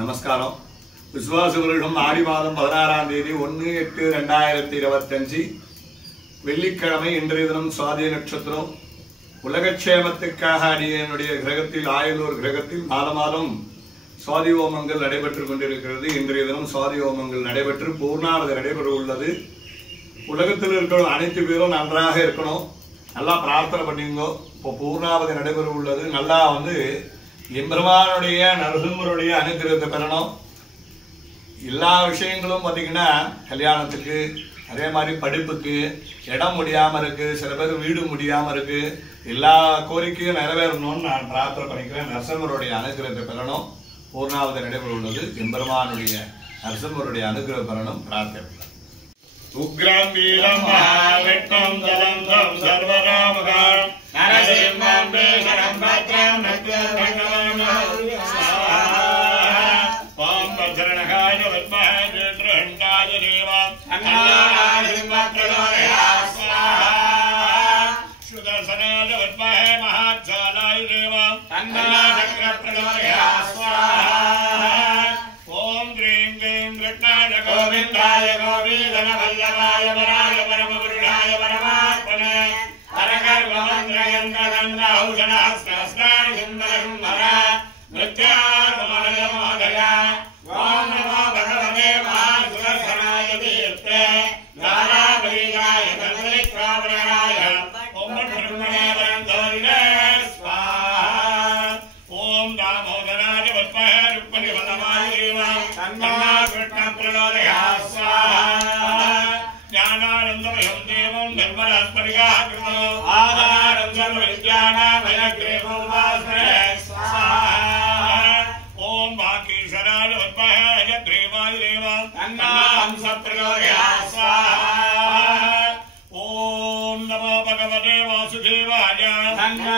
நமஸ்காரம். விசுவாச வருடம் ஆடி மாதம் 16ஆம் தேதி 1/8/2025 வெள்ளிக்கிழமை. இன்றைய தினம் சுவாதி நட்சத்திரம். உலகக்ஷேமத்துக்காக அடியனுடைய கிரகத்தில் ஆயுளூர் கிரகத்தில் மாதம் சுவாதி ஹோமங்கள் நடைபெற்றுக் கொண்டிருக்கிறது. இன்றைய தினம் சுவாதி ஹோமங்கள் நடைபெற்று பூர்ணாவதி நடைபெற உள்ளது. உலகத்தில் இருக்கிற அனைத்து பேரும் நன்றாக இருக்கணும், நல்லா பிரார்த்தனை பண்ணிங்கோ. இப்போ பூர்ணாவதி நடைபெற உள்ளது. நல்லா எம்பெருமானுடைய நரசிம்மருடைய அனுகிரகத்தை பெறணும். எல்லா விஷயங்களும் பார்த்தீங்கன்னா கல்யாணத்துக்கு, அதே மாதிரி படிப்புக்கு, இடம் முடியாமல் இருக்கு, சில பேர் வீடு முடியாமல் இருக்கு. எல்லா கோரிக்கையும் நிறைவேறணும்னு நான் பிரார்த்தனை பண்ணிக்கிறேன். நரசிம்மருடைய அனுகிரகத்தை பெறணும். பூர்ணாவதி நடைபெற உள்ளது. எம்பெருமானுடைய நரசிம்மருடைய அனுகிரகம் பெறணும் பிரார்த்தனை. உக்ரம் வீரம் மகாவிஷ்ணம் ஜலந்தம் சர்வராமகாரம் நரசிம்மம் பேசரம் பத்ரம் நத்யம் பாம்பரணகாய வத்மஹ ஜேத்ரஹண்டாய தேவம் அன்னாரசிம்மப்ரலோதயா ஸ்வாஹா சுதர்சனாய வத்மஹ மஹாஜாலாய தேவம் அன்னாரசக்ரப்ரலோதயா ஸ்வாஹா ஓம் க்ரீம் க்ரீம் கிருஷ்ணாய கோவிந்தாய கோபீதன வல்லபாய வராய பரமபுருஷாய பரமாத்மனே ஹரகர்வமந்திரயந்திரதந்திரௌஷணஹஸ்தாஸ்தாரி சுந்தரசுந்தர நித்யாத்மனயமோதய ஓம் நமோ பகவதே மகாசுதர்சனாய தீர்த்தே தாராபரீகாய தந்திரிக்ராவணராய ஓம் பிரம்மணே பரந்தோரிணே ஸ்வாஹா ஓம் தாமோதராய வத்மஹ ருக்மணி வல்லபாய தேவம் தன்னோ கிருஷ்ணம் பிரலோதயா ஸ்வாஹா ஞானானந்தமயம் தேவம் நிர்மலஸ்பரிகாகிருதோ ஆதாரம் சர்வ வித்யானாமயக்ரேவம் வாஸ்மே ஸ்வாஹா ஓம் பாகீஸ்வராய வத்மஹ யக்ரேவாய தேவம் தன்னோ ஹம்ச பிரலோதயா ஸ்வாஹா ஓம் நமோ பகவதே வாசுதேவாய தன்னோ